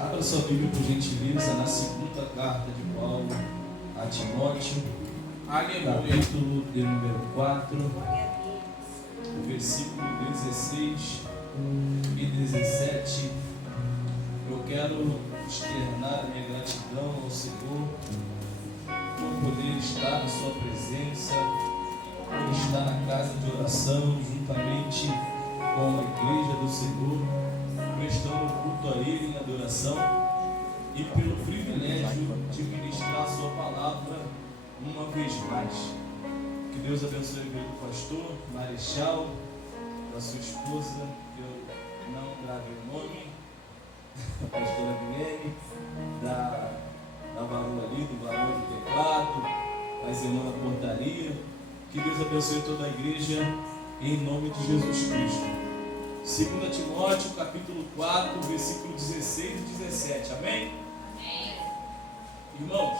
Abra sua Bíblia por gentileza na segunda carta de Paulo a Timóteo, capítulo de número 4, versículo 16 e 17. Eu quero externar a minha gratidão ao Senhor por poder estar na sua presença, por estar na casa de oração juntamente com a igreja do Senhor, prestando culto a Ele em adoração, e pelo privilégio de ministrar a sua palavra uma vez mais. Que Deus abençoe o meu pastor, Marechal, da sua esposa, que eu não gravei o nome, a pastora Milene, da varoa ali, do varão do teclado, as irmãs da portaria. Que Deus abençoe toda a igreja, em nome de Jesus Cristo. 2 Timóteo, capítulo 4, versículo 16 e 17. Amém? Amém. Irmãos,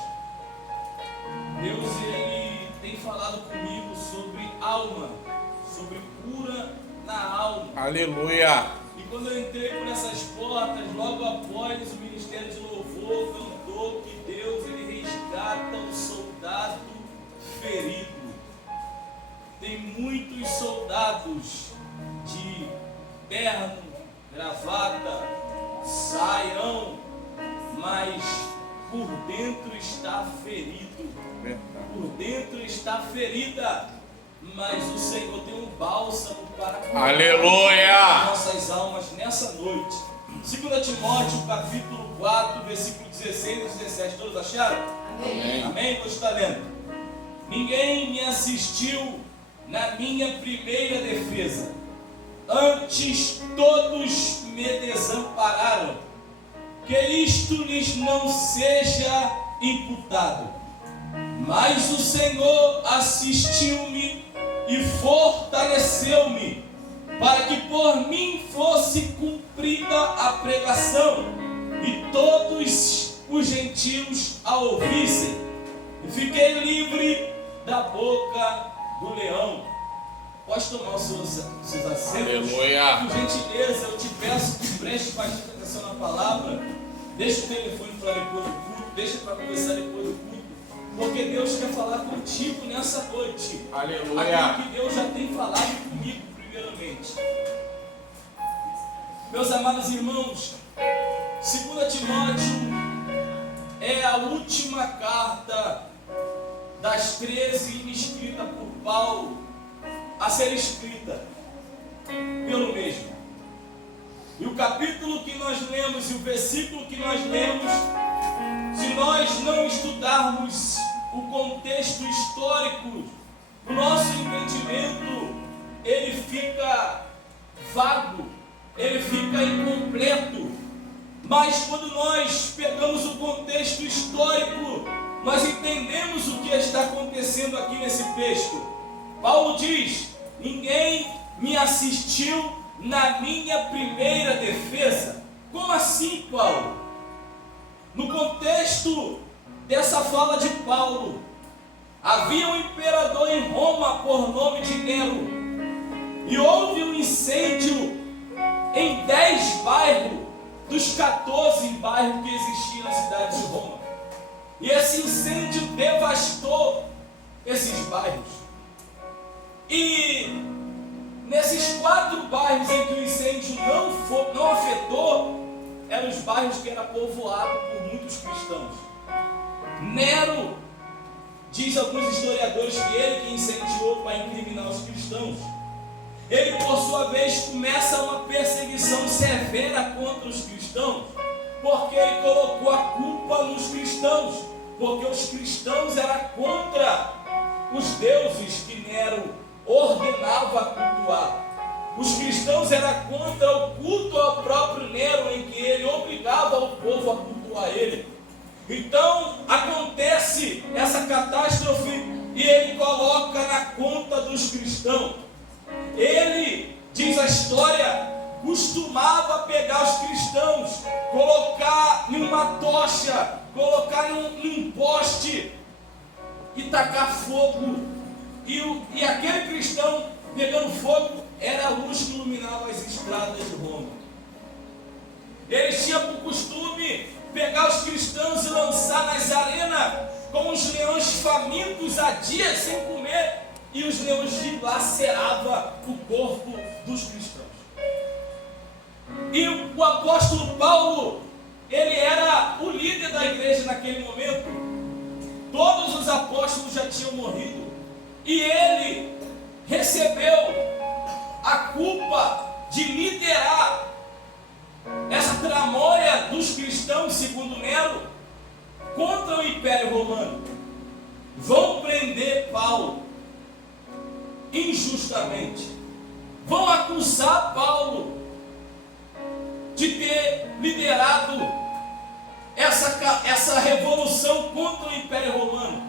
Deus ele tem falado comigo sobre alma, sobre cura na alma. Aleluia! E quando eu entrei por essas portas, logo após o ministério de louvor cantou que Deus ele resgata o soldado ferido. Tem muitos soldados de terno, gravata, saião, mas por dentro está ferido, por dentro está ferida, mas o Senhor tem um bálsamo para curar nossas almas nessa noite. 2 Timóteo capítulo 4, versículo 16 e 17, todos acharam? Amém. Amém? Vou estar lendo. Ninguém me assistiu na minha primeira defesa, antes todos me desampararam. Que isto lhes não seja imputado. Mas o Senhor assistiu-me e fortaleceu-me, para que por mim fosse cumprida a pregação, e todos os gentios a ouvissem. E fiquei livre da boca do leão. Pode tomar os seus assentos. Aleluia. Por gentileza, eu te peço que preste bastante atenção na palavra. Deixa o telefone para depois do culto, deixa para conversar depois do culto, porque Deus quer falar contigo nessa noite. Aleluia. Aquilo que Deus já tem falado comigo primeiramente. Meus amados irmãos, 2 Timóteo é a última carta das 13 escrita por Paulo a ser escrita pelo mesmo. E o capítulo que nós lemos e o versículo que nós lemos, se nós não estudarmos o contexto histórico, o nosso entendimento ele fica vago, ele fica incompleto. Mas quando nós pegamos o contexto histórico, nós entendemos o que está acontecendo aqui nesse texto. Paulo diz: ninguém me assistiu na minha primeira defesa. Como assim, Paulo? No contexto dessa fala de Paulo, havia um imperador em Roma por nome de Nero, e houve um incêndio em 10 bairros dos 14 bairros que existiam na cidade de Roma. E esse incêndio devastou esses bairros. E nesses 4 bairros em que o incêndio não afetou, eram os bairros que eram povoados por muitos cristãos. Nero, diz alguns historiadores, que ele que incendiou para incriminar os cristãos. Ele, por sua vez, começa uma perseguição severa contra os cristãos, porque ele colocou a culpa nos cristãos, porque os cristãos eram contra os deuses que Nero ordenava cultuar. Os cristãos eram contra o culto ao próprio Nero, em que ele obrigava o povo a cultuar ele. Então acontece essa catástrofe e ele coloca na conta dos cristãos. Ele, diz a história, costumava pegar os cristãos, colocar em uma tocha, colocar num poste e tacar fogo. E aquele cristão pegando fogo era a luz que iluminava as estradas de Roma. Eles tinham por costume ficar dias sem comer e os leões dilaceravam o corpo dos cristãos. E o apóstolo Paulo, ele era o líder da igreja naquele momento. Todos os apóstolos já tinham morrido e ele recebeu a culpa de liderar essa tramóia dos cristãos, segundo Nero, contra o Império Romano. Vão prender Paulo injustamente, vão acusar Paulo de ter liderado essa revolução contra o Império Romano.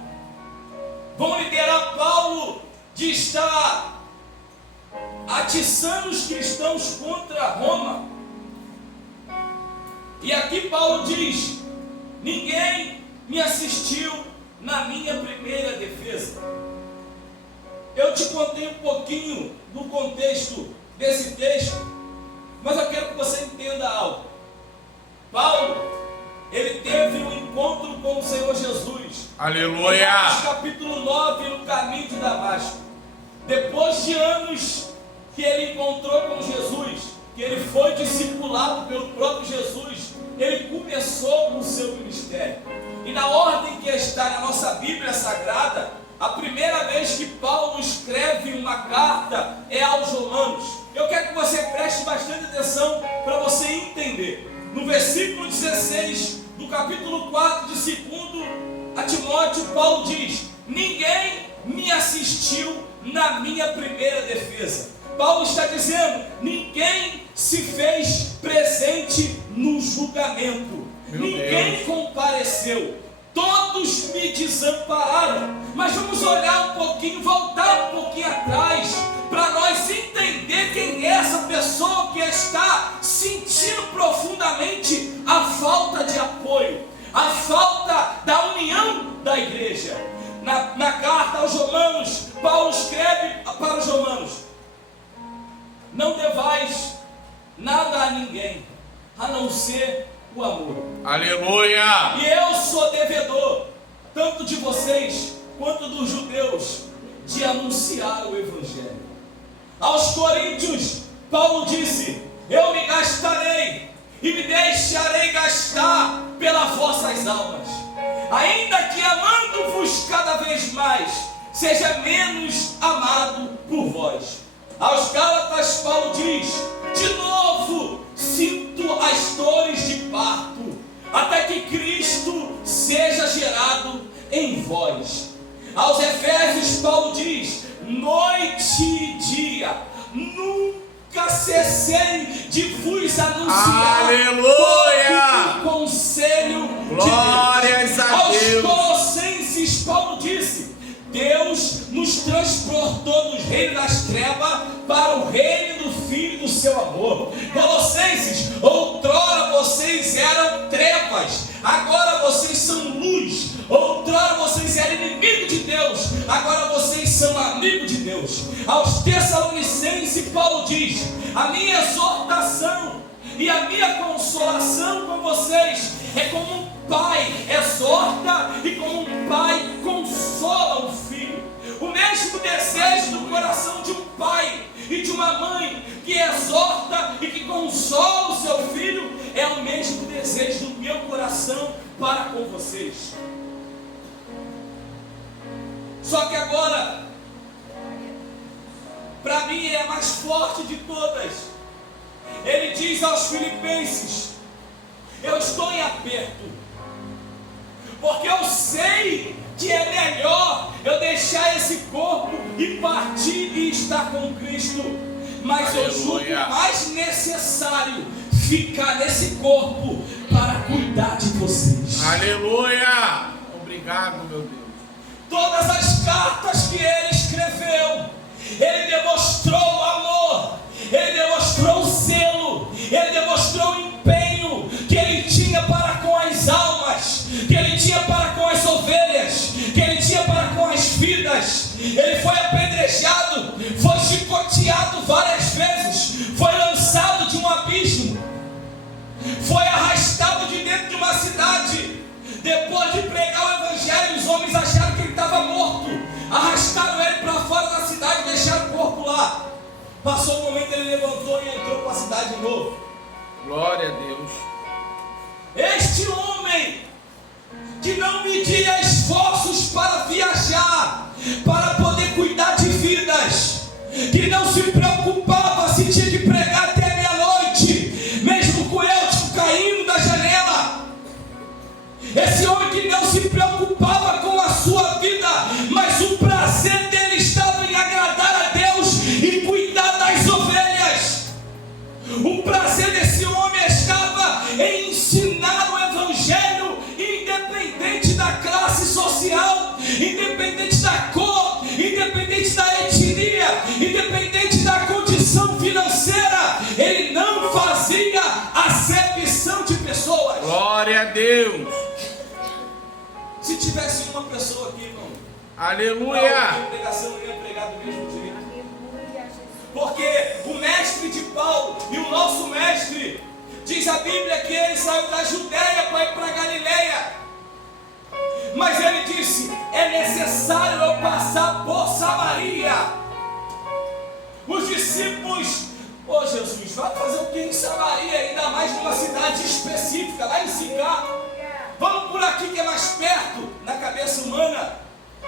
Vão liderar Paulo de estar atiçando os cristãos contra Roma. E aqui Paulo diz: ninguém me assistiu na minha primeira defesa. Eu te contei um pouquinho do contexto desse texto, mas eu quero que você entenda algo. Paulo, ele teve um encontro com o Senhor Jesus. Aleluia! Em Atos capítulo 9, no caminho de Damasco. Depois de anos que ele encontrou com Jesus, que ele foi discipulado pelo próprio Jesus, ele começou o seu ministério. E na ordem que está na nossa Bíblia Sagrada, a primeira vez que Paulo escreve uma carta é aos Romanos. Eu quero que você preste bastante atenção para você entender. No versículo 16 do capítulo 4 de 2 a Timóteo, Paulo diz: ninguém me assistiu na minha primeira defesa. Paulo está dizendo: ninguém se fez presente no julgamento. Ninguém compareceu. Todos me desampararam. Mas vamos olhar um pouquinho, voltar um pouquinho atrás, para nós entender quem é essa pessoa que está sentindo profundamente a falta de apoio, a falta da união da igreja. Na carta aos Romanos, Paulo escreve para os Romanos: não devais nada a ninguém, a não ser o amor. Aleluia! E eu sou devedor, tanto de vocês quanto dos judeus, de anunciar o Evangelho. Aos coríntios, Paulo disse: eu me gastarei e me deixarei gastar pelas vossas almas, ainda que amando-vos cada vez mais, seja menos amado por vós. Aos Gálatas, Paulo diz: de novo sinto as dores de parto, até que Cristo seja gerado em vós. Aos Efésios, Paulo diz: noite e dia, nunca cessei de vos anunciar. Aleluia! Todo o conselho Glórias de Deus. a Deus. Aos Colossenses, Paulo disse: Deus nos transportou dos reinos das trevas para o reino do Filho do seu amor. Colossenses, outrora vocês eram trevas, agora vocês são luz. Outrora vocês eram inimigos de Deus, agora vocês são amigos de Deus. Aos Tessalonicenses, Paulo diz: a minha exortação e a minha consolação com vocês é como um pai exorta e como um pai consola o filho. O mesmo desejo do coração de um pai e de uma mãe que exorta e que consola o seu filho é o mesmo desejo do meu coração para com vocês. Só que agora, para mim é a mais forte de todas. Ele diz aos Filipenses: eu estou em aperto, porque eu sei que é melhor eu deixar esse corpo e partir e estar com Cristo. Mas aleluia, eu julgo mais necessário ficar nesse corpo para cuidar de vocês. Aleluia! Obrigado, meu Deus. Todas as cartas que ele escreveu, ele demonstrou amor, ele demonstrou zelo, ele demonstrou empenho que ele tinha para com as almas, que ele tinha para com as ovelhas, que ele tinha para com as vidas. Ele foi apedrejado, foi chicoteado várias vezes, foi lançado de um abismo, foi arrastado de dentro de uma cidade. Depois de pregar o evangelho, os homens acharam que ele estava morto. Passou um momento, ele levantou e entrou para a cidade de novo. Glória a Deus. Este homem que não media esforços para viajar, para poder cuidar de vidas, que não se preocupava se tinha que pregar até meia-noite, mesmo com o Eutico caindo da janela. Esse homem que não se preocupava com a sua vida, mas o prazer dele estava em agradar a Deus e cuidar das ovelhas. O prazer desse homem estava em ensinar o Evangelho, independente da classe social, independente da cor, independente da etnia, independente da condição financeira. Ele não fazia acepção de pessoas. Glória a Deus. Se tivesse uma pessoa aqui, irmão, Aleluia. a pregação não ia pregar do mesmo jeito. Porque o mestre de Paulo e o nosso mestre, diz a Bíblia que ele saiu da Judéia para ir para a Galileia. Mas ele disse: é necessário eu passar por Samaria. Os discípulos: ô Jesus, vai fazer o que em Samaria? Ainda mais numa cidade específica, lá em Sicar. Vamos por aqui que é mais perto, na cabeça humana.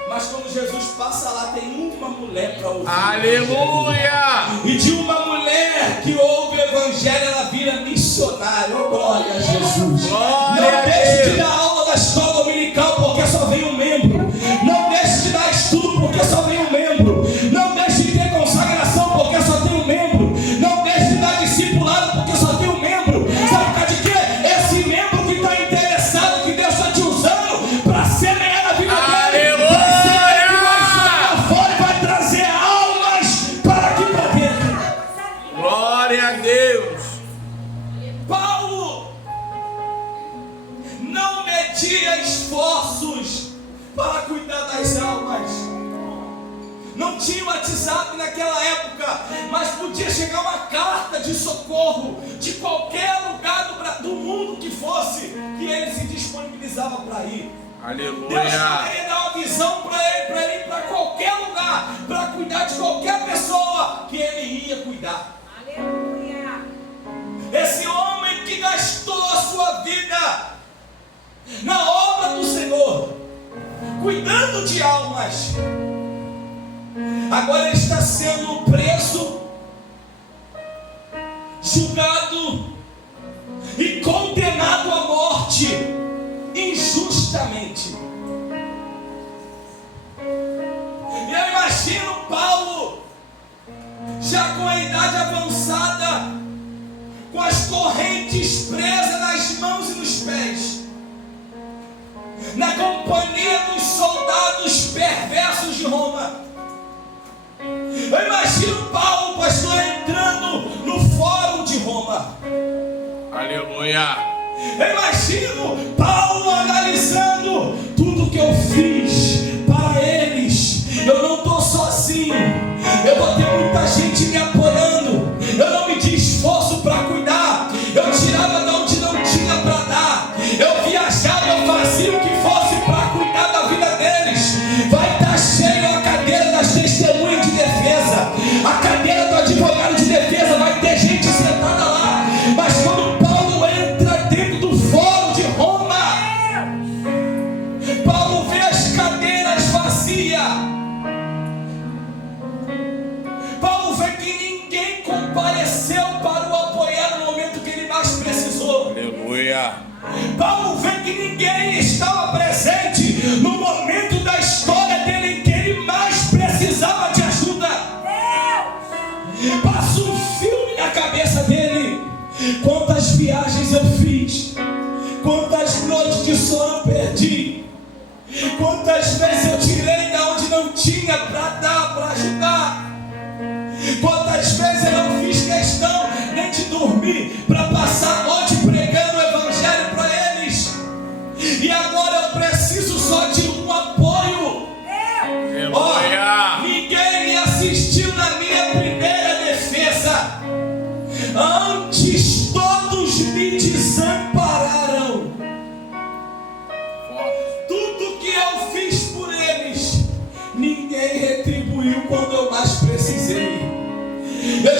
Mas quando Jesus passa lá, tem uma mulher para ouvir. Aleluia! E de uma mulher que ouve o Evangelho, ela vira missionária. Oh, glória a Jesus. Glória Não deixe de dar aula da escola dominical, porque só vem um membro. Não deixe de dar estudo, porque só vem um membro. Não deixe de ter consagração, porque só tem um membro. Não deixe de dar discipulado, porque só tem um membro. Sabe por causa de quê? Esse membro que está interessado, que Deus está te usando para semear a vida dele. Glória a Deus. Paulo não media esforços para cuidar das almas. Não tinha WhatsApp naquela época, mas podia chegar uma carta de socorro de qualquer lugar do mundo que fosse, que ele se disponibilizava para ir. Aleluia. Deus poderia dar uma visão para ele ir para qualquer lugar, para cuidar de qualquer pessoa que ele ia cuidar. Aleluia. Esse homem que gastou a sua vida na obra do Senhor, cuidando de almas, agora ele está sendo preso, julgado e condenado à morte injustamente. E eu imagino Paulo, já com a idade avançada, com as correntes presas nas mãos e nos pés, na companhia dos soldados perversos de Roma. Eu imagino Paulo, pastor, entrando no fórum de Roma. Aleluia. Eu imagino Paulo analisando tudo que eu fiz para eles. Eu não estou sozinho, eu vou ter muita gente me apoiando. Eu não medi esforço para cuidar, eu tirava de onde não tinha para dar. Eu viajava, eu fazia o que fosse para cuidar da vida deles. Vai estar cheio a cadeira das testemunhas de defesa, a cadeira do advogado de defesa, vai ter gente sentada lá. Mas quando Paulo entra dentro do fórum de Roma, Paulo vê as cadeiras vazias. Paulo vê que ninguém compareceu para o apoiar no momento que ele mais precisou. Aleluia. Paulo vê que ninguém estava presente no momento da história dele em que ele mais precisava de ajuda. Passa um filme na cabeça dele. Quantas viagens eu fiz, quantas noites de sono eu perdi, quantas vezes eu tirei da onde não tinha para dar, para ajudar. Quantas vezes eu não fiz questão nem de dormir para passar a noite pregando o Evangelho para eles. E agora eu preciso só de um apoio. Aleluia. Ninguém me assistiu na minha primeira defesa. Antes todos me desampararam. Tudo que eu fiz por eles, ninguém retribuiu quando eu mais precisei. Eu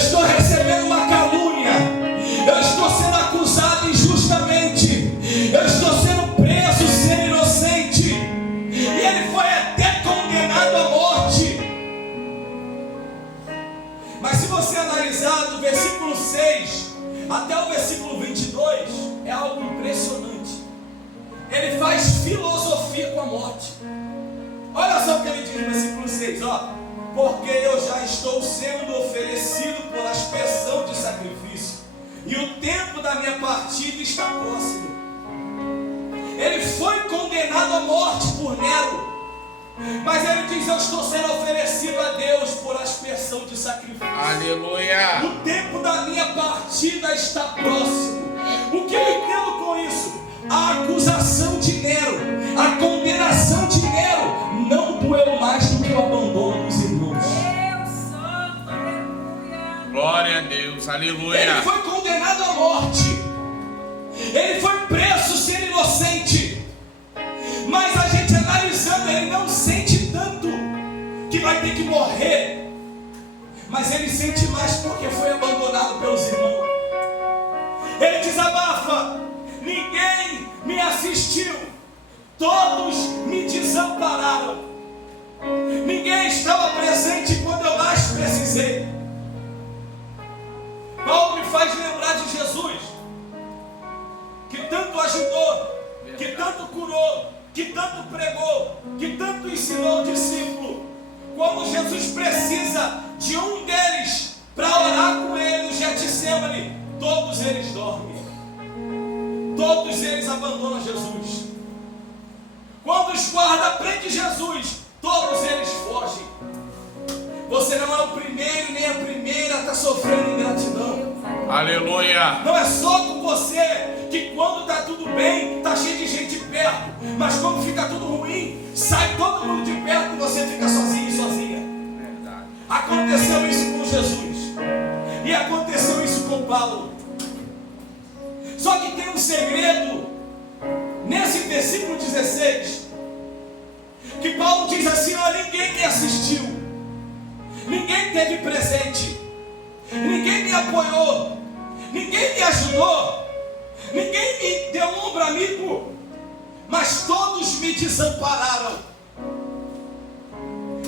até o versículo 22, é algo impressionante. Ele faz filosofia com a morte. Olha só o que ele diz no versículo 6, ó. Porque eu já estou sendo oferecido por aspersão de sacrifício, e o tempo da minha partida está próximo. Ele foi condenado à morte por Nero, mas ele diz: eu estou sendo oferecido a Deus por aspersão de sacrifício. Aleluia. O tempo da minha partida está próximo. O que eu entendo com isso? A acusação de Nero, a condenação de Nero não doeu mais do que o abandono dos irmãos. Glória a Deus, aleluia. Ele foi condenado à morte, ele foi preso sendo inocente, mas a gente analisando, ele não sente tanto que vai ter que morrer, mas ele sente mais porque foi abandonado pelos irmãos. Ele desabafa: ninguém me assistiu, todos me desampararam, ninguém estava presente quando eu mais precisei. Paulo me faz lembrar de Jesus, que tanto ajudou, que tanto curou, que tanto pregou, que tanto ensinou o discípulo. Quando Jesus precisa de um deles para orar com ele no Getsemane, todos eles dormem, todos eles abandonam Jesus. Quando os guardas prendem Jesus, todos eles fogem. Você não é o primeiro nem a primeira a estar sofrendo ingratidão. Aleluia. Não é só com você que quando está tudo bem, está cheio de gente perto, mas quando fica tudo ruim, sai todo mundo de perto e você fica sozinho e sozinha. Verdade. Aconteceu isso com Jesus e aconteceu isso com Paulo. Só que tem um segredo nesse versículo 16, que Paulo diz assim: ó, ninguém me assistiu, ninguém teve presente, ninguém me apoiou, ninguém me ajudou, ninguém me deu um ombro amigo, mas todos me desampararam.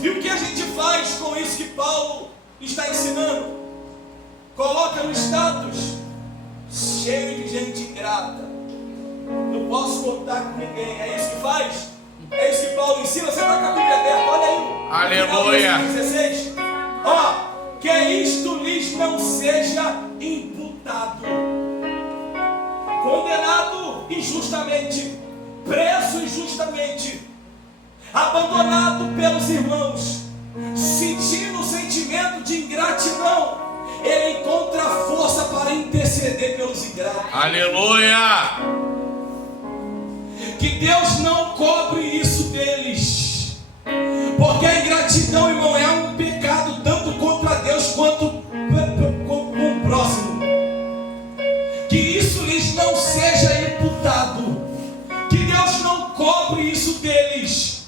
E o que a gente faz com isso que Paulo está ensinando? Coloca no status: cheio de gente ingrata, não posso contar com ninguém. É isso que faz? É isso que Paulo ensina? Você está com a Bíblia aberta, olha aí. Aleluia. 16. Ó, que isto lhes não seja imputado. Condenado injustamente, preso injustamente, abandonado pelos irmãos, sentindo o sentimento de ingratidão, ele encontra força para interceder pelos ingratos. Aleluia. Que Deus não cobre isso deles, porque a ingratidão, irmão, é um pecado tanto contra Deus quanto com o próximo. Que isso lhes não seja imputado, que Deus não cobre isso deles.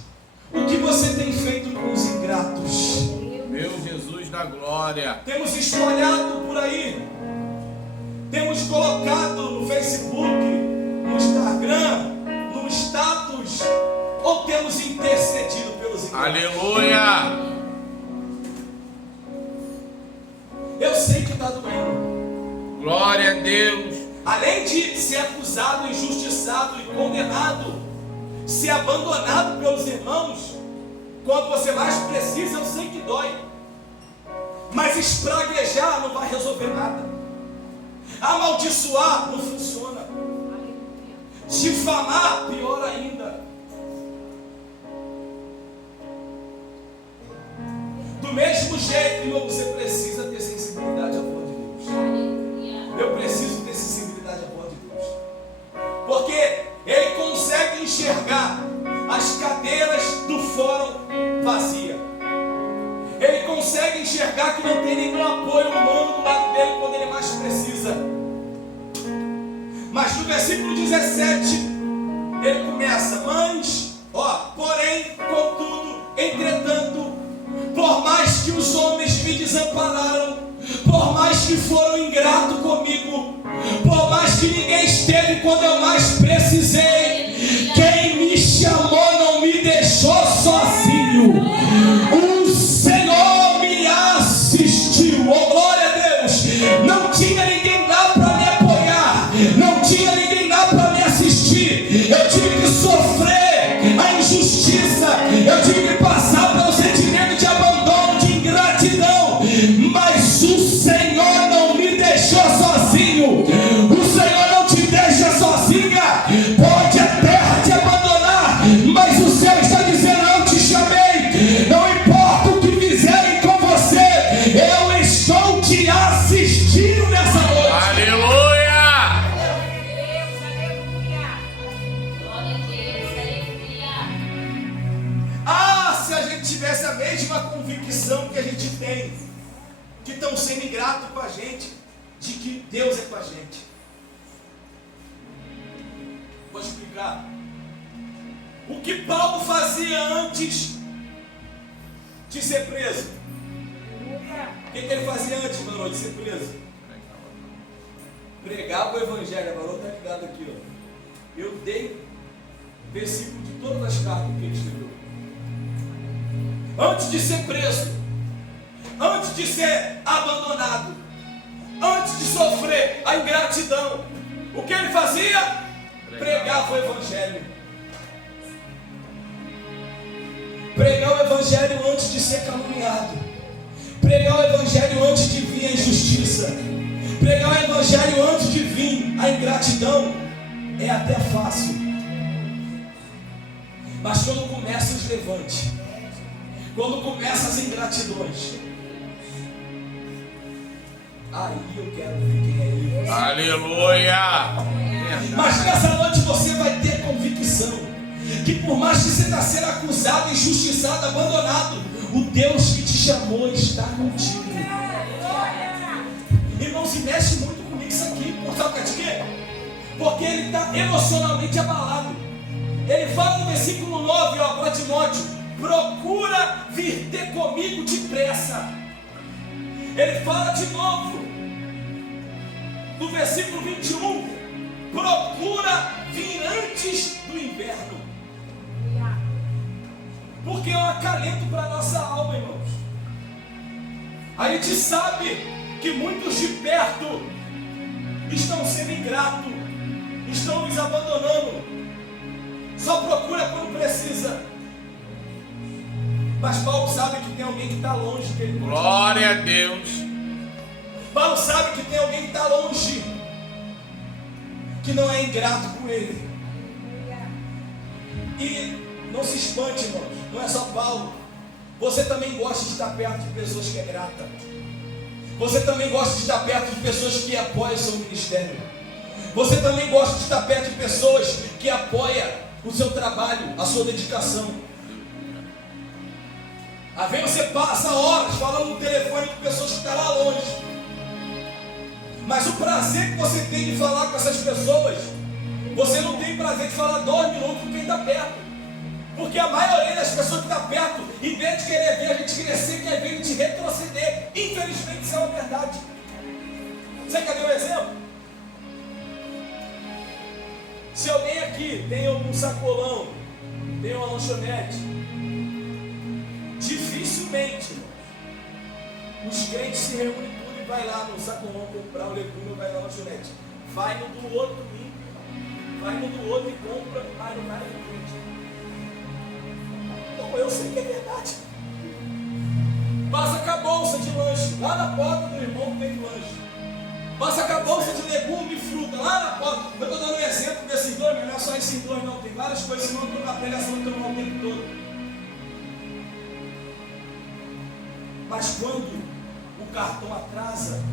O que você tem feito com os ingratos? Meu Jesus da glória. Temos espalhado por aí, temos colocado no Facebook, no Instagram, no status, ou temos intercedido pelos ingratos? Aleluia. Eu sei que está doendo. Glória a Deus. Além de ser acusado, injustiçado e condenado, ser abandonado pelos irmãos, quando você mais precisa, eu sei que dói. Mas espraguejar não vai resolver nada. Amaldiçoar não funciona. Difamar, pior ainda. Do mesmo jeito, irmão, você precisa ter sensibilidade à voz de Deus. Eu preciso ter sensibilidade à voz de Deus, porque ele consegue enxergar as cadeiras do fórum vazia. Ele consegue enxergar que não tem nenhum apoio humano do lado dele quando ele mais precisa. Mas no versículo 17, ele começa: mas, porém, contudo, entretanto, por mais que os homens me desampararam, por mais que foram ingratos comigo, por mais que ninguém esteve quando eu mais precisei, quem me chamou não me deixou sozinho. O Senhor me assistiu. Oh, glória a Deus. Não tinha ninguém lá para me eu tive que sofrer a injustiça, eu tive que passar pelo sentimento de abandono, de ingratidão, mas o Senhor não me deixou sozinho. O Senhor não te deixa sozinha. Pode a terra te abandonar, mas o céu está dizendo: eu te chamei. Não importa o que fizerem com você, eu estou te assistindo nessa noite. Aleluia! Ah, se a gente tivesse a mesma convicção que a gente tem, que estão sendo ingratos com a gente, de que Deus é com a gente. Vou explicar. O que Paulo fazia antes de ser preso? O que ele fazia antes, mano, de ser preso? Pregava o evangelho. A Marô está ligado aqui, ó. Eu dei versículo de todas as cartas que ele escreveu. Antes de ser preso, antes de ser abandonado, antes de sofrer a ingratidão, o que ele fazia? Pregava o evangelho. Pregar o evangelho antes de ser caluniado. Pregar o evangelho antes de vir a injustiça. Pregar o evangelho antes de vir a ingratidão é até fácil. Mas quando começa os levantes, quando começam as ingratidões, aí eu quero ver quem é ele. Aleluia! Mas nessa noite você vai ter convicção que por mais que você está sendo acusado, injustiçado, abandonado, o Deus que te chamou está contigo. Irmão, se mexe muito comigo isso aqui. Sabe de quê? Porque ele está emocionalmente abalado. Ele fala no versículo 9, ó, para Timóteo: procura vir ter comigo depressa. Ele fala de novo no versículo 21: procura vir antes do inverno. Porque é um acalento para a nossa alma, irmãos. A gente sabe que muitos de perto estão sendo ingratos, estão nos abandonando. Só procura quando precisa. Mas Paulo sabe que tem alguém que está longe, que ele Glória a Deus. Paulo sabe que tem alguém que está longe, que não é ingrato com ele. E não se espante, irmãos, não é só Paulo. Você também gosta de estar perto de pessoas que é grata. Você também gosta de estar perto de pessoas que apoiam o seu ministério. Você também gosta de estar perto de pessoas que apoiam o seu trabalho, a sua dedicação. Às vezes você passa horas falando no telefone com pessoas que estão lá longe. Mas o prazer que você tem de falar com essas pessoas, você não tem prazer de falar 2 minutos com quem está perto. Porque a maioria das pessoas que está perto, em vez de querer ver a gente crescer, quer ver a gente retroceder. Infelizmente isso é uma verdade. Você quer ver um exemplo? Se alguém aqui tem algum sacolão, tem uma lanchonete, dificilmente os crentes se reúnem tudo e vai lá no sacolão comprar o legume, vai na lanchonete. Vai no do outro domingo, vai no do outro e compra, vai no cara do crente. Então eu sei que é verdade. Passa com a bolsa de lanche lá na porta do irmão que tem lanche. Passa com a bolsa de legume e fruta lá na porta. Eu estou dando um exemplo desses dois, mas não é só esses dois não. Tem várias coisas, senão eu estou na pregação do o tempo todo. Mas quando o cartão atrasa,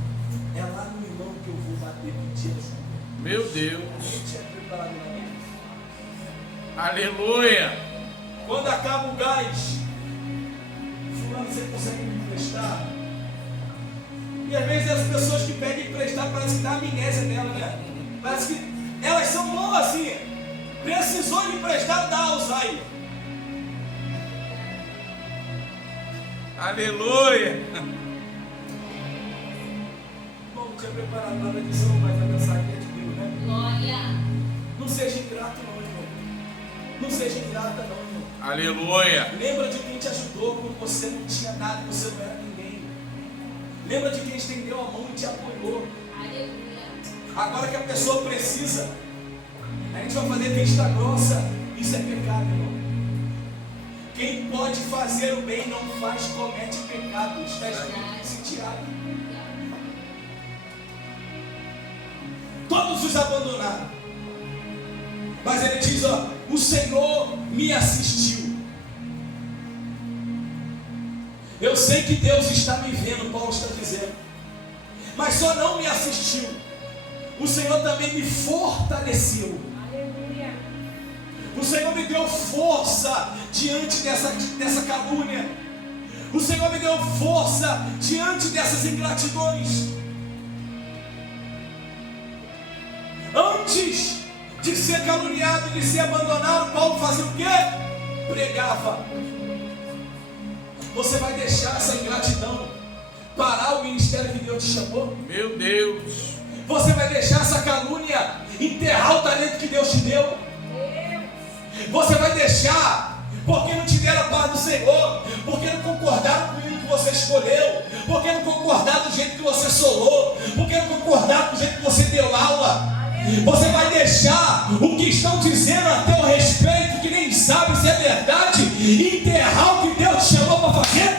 é lá no irmão que eu vou bater pedir ajuda. Meu Deus. A gente é preparado na mente. Aleluia. Quando acaba o gás, fulano, você consegue me emprestar? E às vezes as pessoas que pedem emprestar parece que dá amnésia nela, né? Parece que elas são bom assim. Precisou de emprestar, dá Alzheimer. Aleluia. Bom, não tinha preparado nada disso, não, mas a mensagem é de Deus, né? Glória. Não seja ingrato não, irmão. Não seja ingrata não, irmão. Aleluia. Lembra de quem te ajudou quando você não tinha nada, você não era ninguém. Lembra de quem estendeu a mão e te apoiou. Aleluia. Agora que a pessoa precisa, A gente vai fazer vista grossa. Isso é pecado, irmão. Quem pode fazer o bem não faz, comete pecado. Está escrito isso em Tiago. Todos os abandonaram. Mas ele diz, ó, o Senhor me assistiu. Eu sei que Deus está me vendo, Paulo está dizendo. Mas só não me assistiu. O Senhor também me fortaleceu. Aleluia. O Senhor me deu força diante dessa calúnia. O Senhor me deu força diante dessas ingratidões. Antes de ser caluniado e de ser abandonado, Paulo fazia o quê? Pregava. Você vai deixar essa ingratidão parar o ministério que Deus te chamou? Meu Deus. Você vai deixar essa calúnia enterrar o talento que Deus te deu? Você vai deixar porque não te deram a paz do Senhor, porque não concordaram com o que você escolheu, porque não concordaram do jeito que você solou, porque não concordaram do jeito que você deu aula. Você vai deixar o que estão dizendo a teu respeito, que nem sabe se é verdade, enterrar o que Deus te chamou para fazer?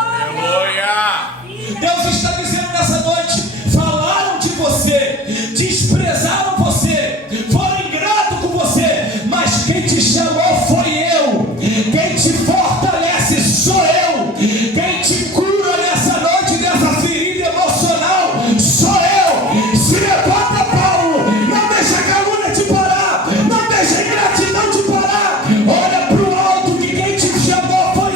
Aleluia. Deus está dizendo nessa noite: falaram de você, desprezaram você, foram ingratos com você, mas quem te chamou foi eu, quem te fortalece sou eu, quem te cura nessa noite dessa ferida emocional sou eu. Se levanta, Paulo, não deixa a calúnia te parar, não deixa a ingratidão te parar. Olha para o alto, que quem te chamou foi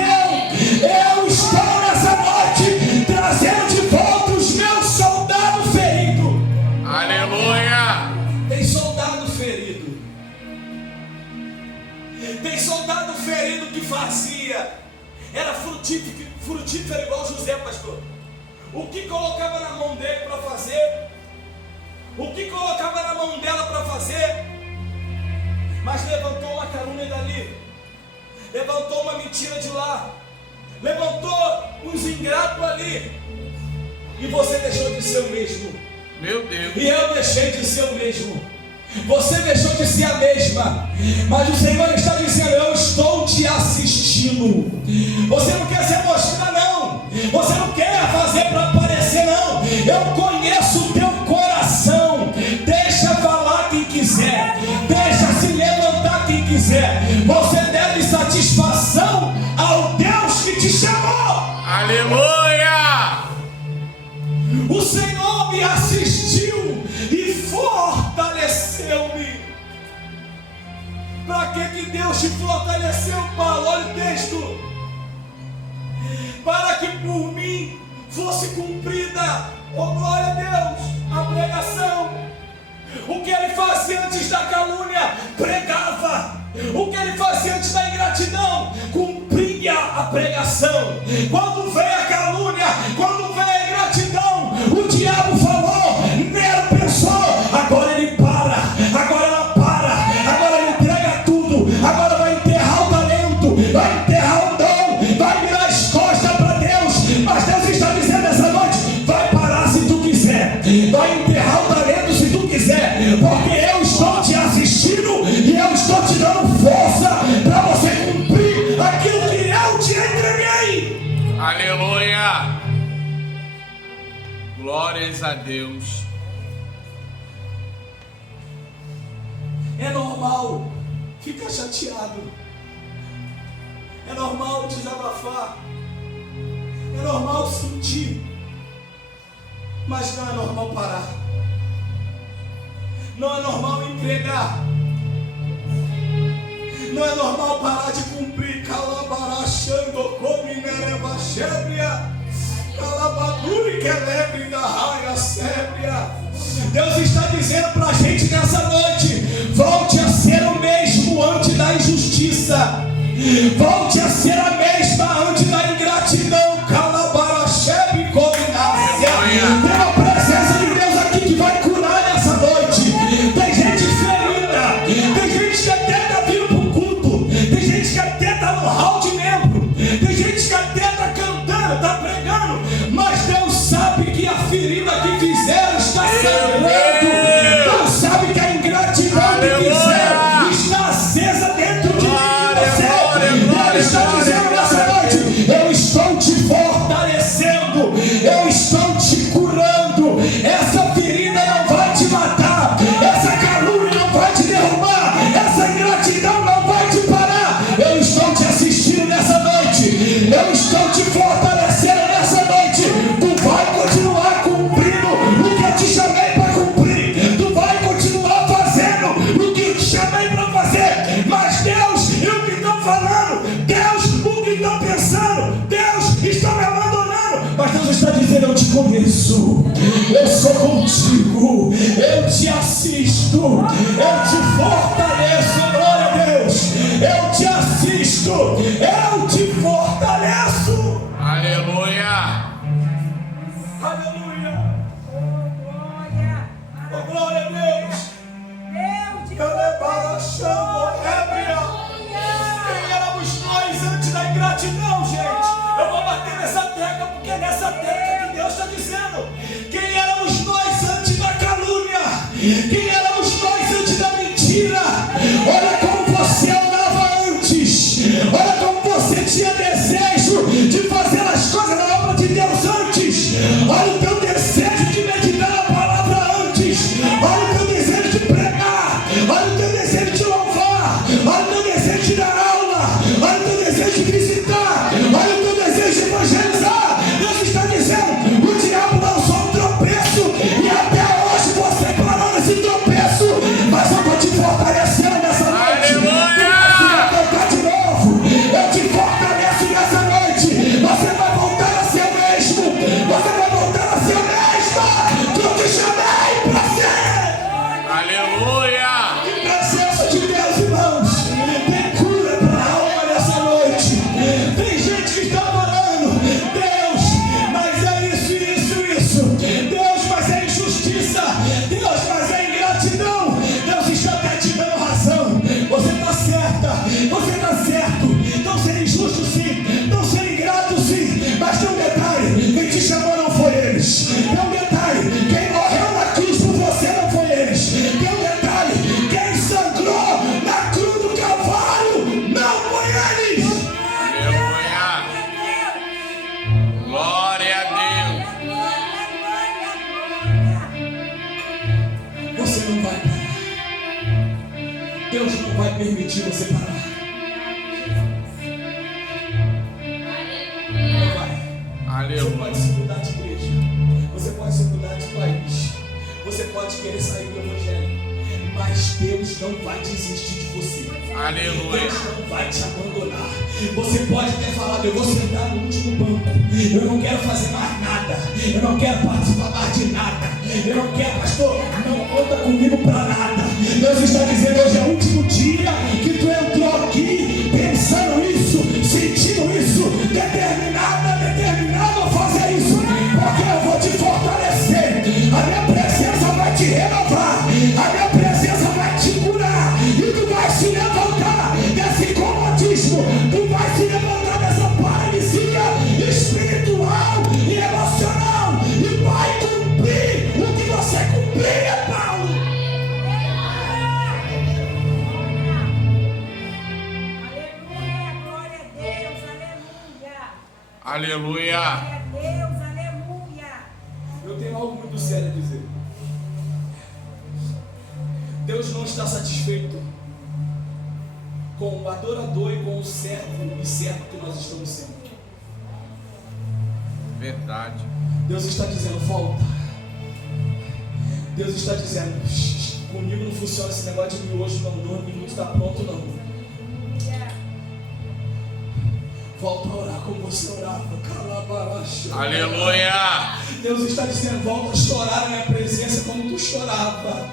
eu estou nessa noite trazendo de volta os meus soldados feridos. Aleluia. Tem soldado ferido. Tem soldado ferido que fazia. Era frutífero igual José, pastor. O que colocava na mão dele para fazer? O que colocava na mão dela para fazer? Mas levantou uma calúnia dali. Levantou uma mentira de lá. Levantou uns ingratos ali. E você deixou de ser o mesmo. Meu Deus. E eu deixei de ser o mesmo. Você deixou de ser a mesma. Mas o Senhor está dizendo: eu estou te assistindo. Você não quer se mostrar, não. Você não quer fazer para aparecer, não. Eu conheço o teu coração. Deixa falar quem quiser, deixa se levantar quem quiser. Você deve satisfação ao Deus que te chamou. Aleluia. O Senhor me assistiu e fortaleceu-me. Para que Deus te fortaleceu, Paulo? Olha o texto. Para que por mim fosse cumprida, oh glória a Deus, a pregação. O que ele fazia antes da calúnia? Pregava. O que ele fazia antes da ingratidão? Cumpria a pregação. Quando veio a calúnia, quando veio a ingratidão, o diabo falou, Nero pensou, agora ele para, agora ela para, agora ele entrega tudo, agora vai enterrar o talento, vai enterrar o dom, vai virar as costas para Deus. Mas Deus está dizendo essa noite: vai parar se tu quiser, vai enterrar o talento se tu quiser, porque eu estou te assistindo e eu estou te dando força para você cumprir aquilo que eu te entreguei. Aleluia. Glórias a Deus. É normal ficar chateado, é normal desabafar, é normal sentir, mas não é normal parar, não é normal entregar, não é normal parar de cumprir. Calabarachando com minerva xébria, calabaduri que lebre da raia sébria. Deus está dizendo para a gente nessa noite: volte a ser o mesmo antes da injustiça, volte a ser a mesma antes da ingratidão. Calabarachebe cominácia. Tem uma presença de Deus aqui que vai curar nessa noite. Tem gente ferida, tem gente que até está vindo para o culto, tem gente que até está no hall de membro, tem gente que até está cantando, está pregando, mas Deus sabe que a ferida que fizeram está sangrando. Deus sabe que a ingratidão que conheço, eu sou contigo, eu te assisto, eu te fortaleço, glória a Deus, eu te assisto, eu te fortaleço. Aleluia. Aleluia. Oh, glória a Deus. Quem éramos nós antes da ingratidão, gente? Eu vou bater nessa tecla porque é nessa tecla que Deus está dizendo. Quem éramos nós antes da calúnia? Quem éramos nós antes da mentira? Olha como você orava antes. Olha como você tinha desejo de fazer as coisas na obra de Deus antes. Olha o teu desejo de meditar a palavra antes. Olha o teu desejo de pregar. Olha o teu desejo de louvar. Olha o teu desejo de dar aula. Olha o teu desejo de visitar. Olha o teu desejo de evangelizar. Deus está dizendo: o diabo lançou um tropeço e até hoje você parou nesse tropeço. Mas eu vou te fortalecendo nessa noite. Aleluia! Você vai voltar de novo. Eu te fortaleço nessa noite. Você vai voltar a ser o mesmo. Você vai voltar a ser o mesmo que eu te chamei para ser. Aleluia! Que presença de Deus, irmãos. Tem cura para a alma nessa noite. Tem gente que está orando. Deus, mas é isso. Deus, mas é injustiça. Deus, mas é ingratidão. Deus está até te dando razão. Você está certa. Você está certo. Não ser injusto sim. Não ser ingrato sim. Mas tem um detalhe. Quem te chamou não foi eles. Tem um detalhe. Quem morreu na cruz por você não foi eles. Tem um detalhe. Quem sangrou na cruz do Calvário não foi eles. Aleluia! Glória a Deus! Você não vai parar. Deus não vai permitir você parar. Não vai. Você pode Aleluia! se mudar de igreja. Você pode se mudar de país. Você pode querer sair do evangelho. Mas Deus não vai desistir de você. Aleluia! Deus não vai te abandonar. Você pode ter falado: eu vou sentar no último banco. Eu não quero fazer mais nada. Eu não quero participar mais de nada. Eu não quero, pastor, não conta comigo para nada. Deus está dizendo: hoje é o último dia que tu entrou aqui pensando isso, sentindo isso, determinado a fazer isso, porque eu vou te fortalecer. A minha presença vai te renovar. A minha presença vai te curar. E tu vai se levantar desse comodismo. Tu vai se levantar dessa paralisia espiritual e emocional. E vai cumprir o que você cumpria, Paulo. Aleluia, glória a Deus, aleluia. Aleluia! Glória a Deus, aleluia. Eu tenho algo muito sério a dizer. Deus não está satisfeito com o adorador e com o servo e servo que nós estamos sendo. Verdade. Deus está dizendo: volta. Deus está dizendo: comigo não funciona esse negócio de miojo, não, 2 minutos está pronto, não. Volta a orar como você orava. Aleluia! Deus está dizendo: volta a chorar na minha presença como tu chorava.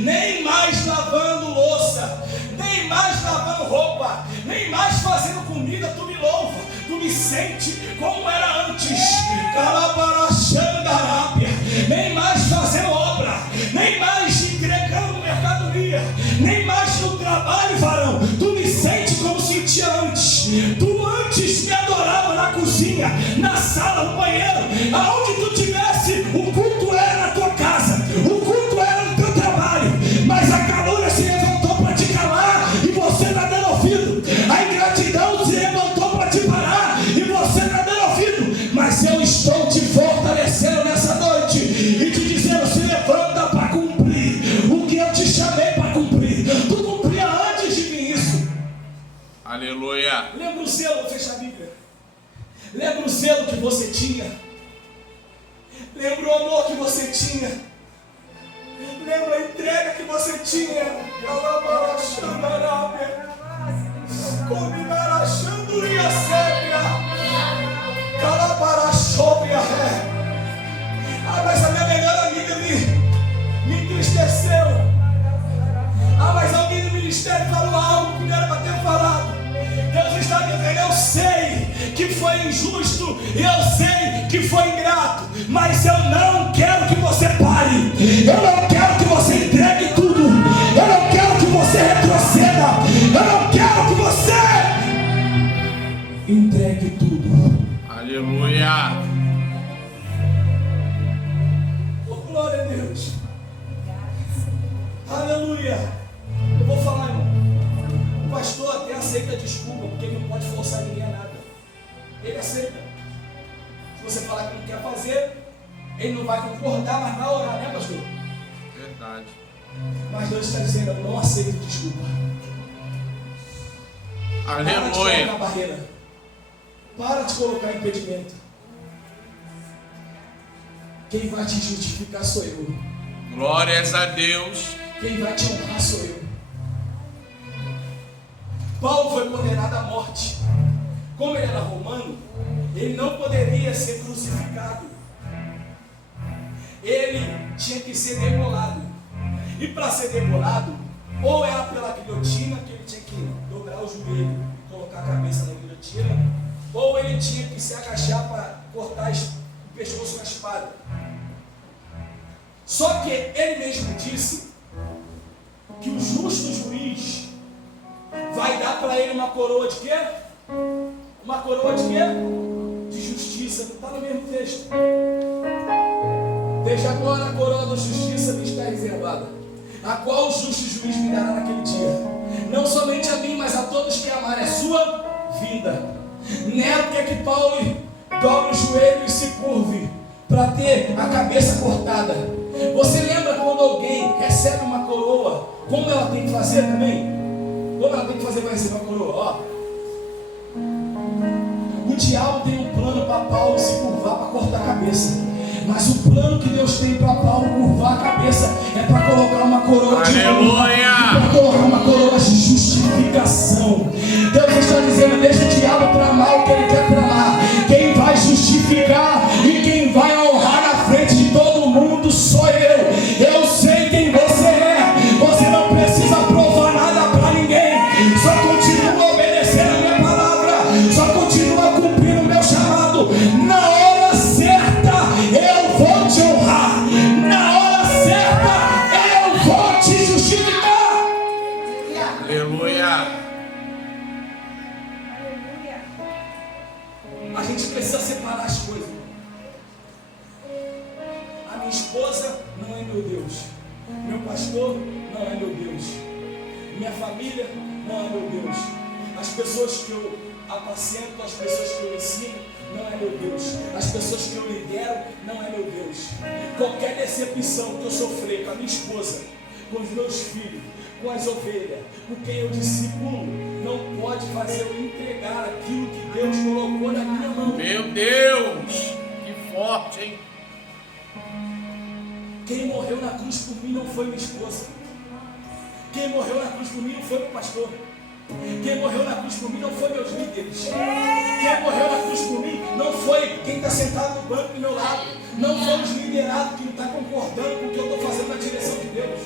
Nem mais lavando louça, nem mais lavando roupa, nem mais fazendo comida, tu me louva, tu me sente como era antes. Nem mais fazendo obra, nem mais entregando mercadoria, nem mais no trabalho, varão. Tu me sente como sentia antes. Tu antes me adorava na cozinha, na sala, no banheiro, aonde tu tivesse. O culto era na tua casa, o culto era no teu trabalho, mas a calúnia se levantou para te calar e você está dando ouvido. A ingratidão se levantou para te parar e você está dando ouvido. Mas eu estou te fortalecendo nessa noite e te dizendo: se levanta para cumprir o que eu te chamei para cumprir. Tu cumpria antes de mim isso. Aleluia! Lembra o zelo, fecha a Bíblia. Lembra o zelo que você tinha. Lembra o amor que você tinha. Lembra a entrega que você tinha. Combinarachando e a sépia. ministério falou algo que não era para ter falado. Deus está dizendo: eu sei que foi injusto, eu sei que foi ingrato, mas eu não quero que você pare, eu não quero que você entregue tudo, eu não quero que você retroceda, eu não quero que você entregue tudo. Aleluia. Oh, glória a Deus. Aleluia. Eu vou falar, irmão. O pastor até aceita desculpa, porque ele não pode forçar ninguém a nada. Ele aceita. Se você falar que não quer fazer, ele não vai concordar, mas vai orar, né, pastor? Verdade. Mas Deus está dizendo: eu não aceito desculpa. Para de Aleluia. colocar barreira. Para de colocar impedimento. Quem vai te justificar sou eu. Glórias a Deus. Quem vai te honrar sou eu. Paulo foi condenado à morte. Como ele era romano, ele não poderia ser crucificado. Ele tinha que ser degolado. E para ser degolado, ou era pela guilhotina, que ele tinha que dobrar o joelho, colocar a cabeça na guilhotina, ou ele tinha que se agachar para cortar o pescoço com a espada. Só que ele mesmo disse que o justo juiz vai dar para ele uma coroa de quê? Uma coroa de quê? De justiça. Não está no mesmo texto. Desde agora a coroa da justiça me está reservada, a qual o justo juiz me dará naquele dia. Não somente a mim, mas a todos que amarem a sua vida. Nela quer que Paulo dobre o joelho e se curve para ter a cabeça cortada. Você lembra quando alguém recebe uma coroa, como ela tem que fazer também? Como ela tem que fazer para receber uma coroa? Ó. O diabo tem um plano para Paulo se curvar para cortar a cabeça. Mas o plano que Deus tem para Paulo curvar a cabeça é para colocar uma coroa de honra, para colocar uma coroa de justificação. Deus está dizendo: deixa o diabo tramar o que ele quer tramar. Quem vai justificar e quem vai honrar na frente de todo mundo sou eu. Eu sei quem você é. Você não precisa provar nada para ninguém. Só continua obedecendo a minha palavra. Só continua cumprindo o meu chamado. Na hora certa eu vou te honrar. Na hora certa eu vou te justificar. Aleluia. A gente precisa separar as coisas. A minha esposa não é meu Deus. Meu pastor não é meu Deus. Minha família não é meu Deus. As pessoas que eu apacento, as pessoas que eu ensino, não é meu Deus. As pessoas que eu lidero, não é meu Deus. Qualquer decepção que eu sofrer com a minha esposa, com os meus filhos, com as ovelhas, com quem eu discipulo, não pode fazer eu entregar aquilo que Deus colocou na minha mão. Meu Deus. Que forte, hein? Quem morreu na cruz por mim não foi minha esposa. Quem morreu na cruz por mim não foi meu pastor. Quem morreu na cruz por mim não foi meus líderes. Quem morreu na cruz por mim não foi quem está sentado no banco do meu lado. Não foi os liderados que não estão concordando com o que eu estou fazendo na direção de Deus.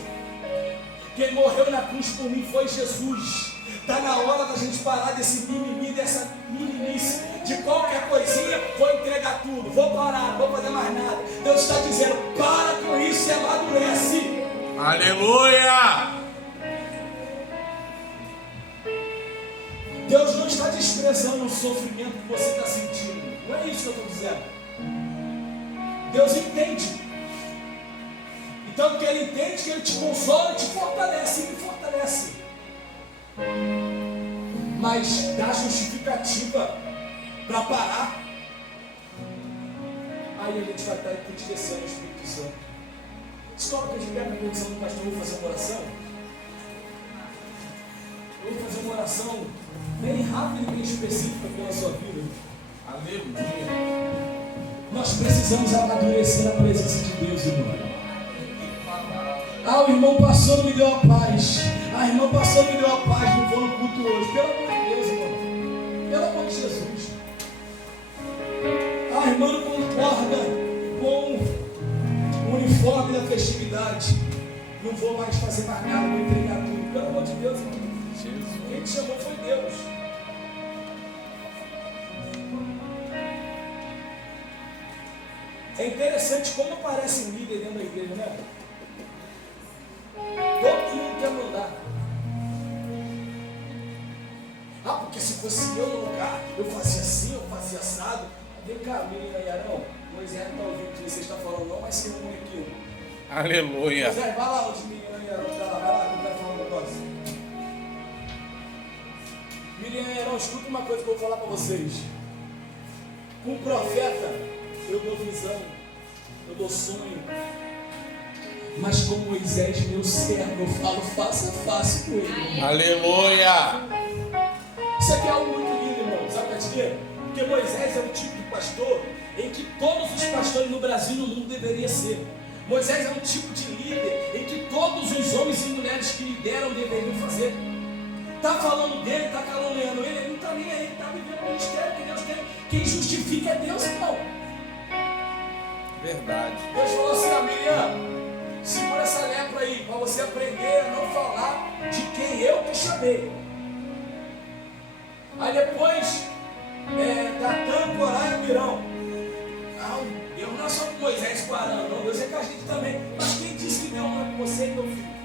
Quem morreu na cruz por mim foi Jesus. Está na hora da gente parar desse mimimi, dessa meninice, de qualquer coisinha, vou entregar tudo, vou parar, não vou fazer mais nada. Deus está dizendo: para com isso e amadurece. Aleluia. Deus não está desprezando o sofrimento que você está sentindo. Não é isso que eu estou dizendo. Deus entende. Então, que Ele entende, que Ele te consola, te fortalece, Ele fortalece. Mas dá justificativa para parar. Aí a gente vai estar entristecendo o Espírito Santo. Se coloca de pé na condição do pastor, eu vou fazer uma oração. Eu vou fazer uma oração bem rápida e bem específica pela sua vida. Aleluia. Nós precisamos amadurecer na presença de Deus, irmão. Ah, o irmão passou, não me deu a paz. A irmã passou, não me deu a paz, não vou no culto hoje. Pelo amor de Deus, irmão. Pelo amor de Jesus. A irmã não concorda com o uniforme da festividade. Não vou mais fazer mais nada, vou entregar tudo. Pelo amor de Deus, irmão. Jesus. Quem te chamou foi Deus. É interessante como aparece um líder dentro da igreja, né? Todo mundo quer mandar. Ah, porque se fosse eu no lugar, eu fazia assim, eu fazia assado. Vem cá, menina Yarão. Moisés está ouvindo o que você está falando, não, mas se reúne aqui. Aleluia. Moisés, vai lá onde menina Yarão está lá, vai lá, que eu quero falar um negócio. Menina Yarão, escuta uma coisa que eu vou falar para vocês. Com um profeta, eu dou visão, eu dou sonho. Mas com Moisés, meu servo, eu falo face a face com ele. Aleluia. Isso aqui é algo muito lindo, irmão. Sabe por quê? Porque Moisés é o tipo de pastor em que todos os pastores no Brasil e no mundo deveriam ser. Moisés é um tipo de líder em que todos os homens e mulheres que lideram deveriam fazer. Está falando dele, está caluniando ele, ele não está nem aí, ele está vivendo o ministério que Deus tem. Quem justifica é Deus, irmão. Verdade. Deus falou assim: a Miriam, segura essa lepra aí, para você aprender a não falar de quem eu te chamei. Aí depois, Datã, Corá e Abirão. Não, Deus não é só com Moisés e com Arão, não, Deus é com a gente também. Mas quem disse que Deus não é com você e meu filho?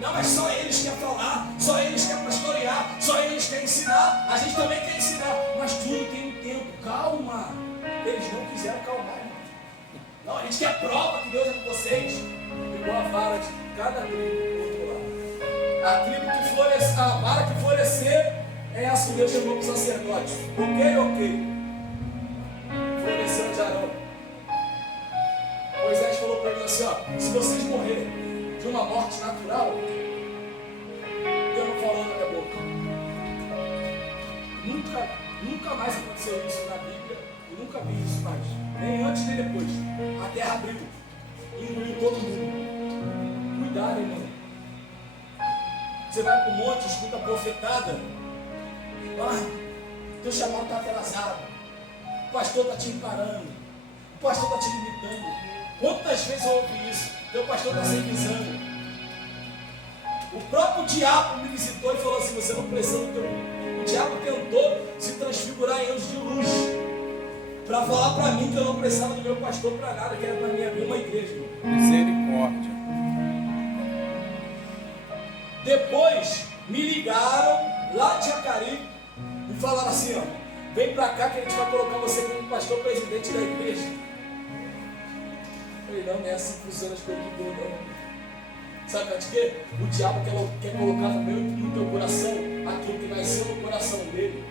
Não, mas só eles querem falar, só eles querem pastorear, só eles querem ensinar, a gente também quer ensinar, mas tudo tem um tempo, calma. Eles não quiseram calmar, irmão. Não, a gente quer prova que Deus é com vocês. Pegou a vara de cada tribo do outro lado. A tribo que florescer, a vara que florescer, é essa que Deus chamou para os sacerdotes. Ok. Floresceu de Arão. Moisés falou para eles assim: ó, se vocês morrerem de uma morte natural, Deus não falou na minha boca. Nunca mais aconteceu isso na Bíblia. Eu nunca vi isso mais. Nem antes nem depois. A terra abriu e engoliu todo mundo. Cuidado, irmão. Você vai para o monte, escuta a profetada. Teu chamado está atrasado. O pastor está te encarando. O pastor está te limitando. Quantas vezes eu ouvi isso? Teu pastor está sem visão. O próprio diabo me visitou e falou assim: você não precisa do teu. O diabo tentou se transfigurar em anjo de luz para falar para mim que eu não precisava do meu pastor para nada, que era para mim abrir uma igreja. Misericórdia. Depois me ligaram lá de Jacari e falaram assim: ó, vem para cá que a gente vai colocar você como pastor presidente da igreja. Eu falei: não é assim que funciona as coisas de Deus, não. Sabe de quê? O diabo quer colocar no teu coração aquilo que nasceu no coração dele.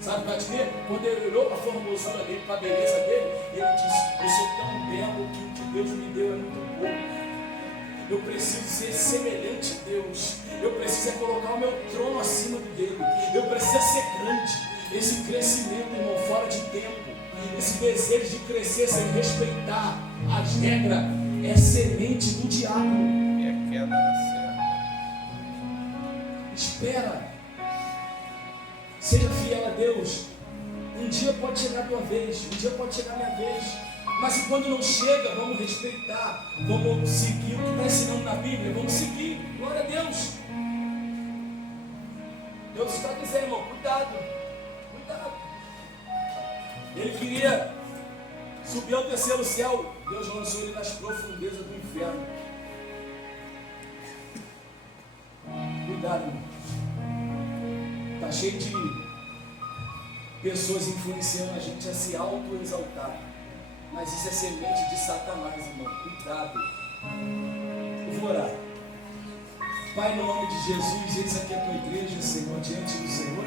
Sabe de quê? Quando ele olhou para a formosura dele, para a beleza dele, ele disse: eu sou tão belo que o que Deus me deu é muito pouco. Eu preciso ser semelhante a Deus. Eu preciso colocar o meu trono acima do dele. Eu preciso ser grande. Esse crescimento, irmão, fora de tempo, esse desejo de crescer sem respeitar as regras, é semente do diabo. E a queda da serra. Espera. Seja fiel a Deus. Um dia pode chegar a tua vez, um dia pode chegar a minha vez. Mas e quando não chega, vamos respeitar, vamos seguir o que está ensinando na Bíblia, vamos seguir. Glória a Deus. Deus está dizendo, irmão, cuidado. Ele queria subir ao terceiro céu. Deus lançou ele nas profundezas do inferno. Cuidado, irmão. Está cheio de pessoas influenciando a gente a se auto-exaltar. Mas isso é semente de Satanás, irmão. Cuidado. Eu vou orar. Pai, no nome de Jesus, eis aqui a tua igreja, Senhor, diante do Senhor.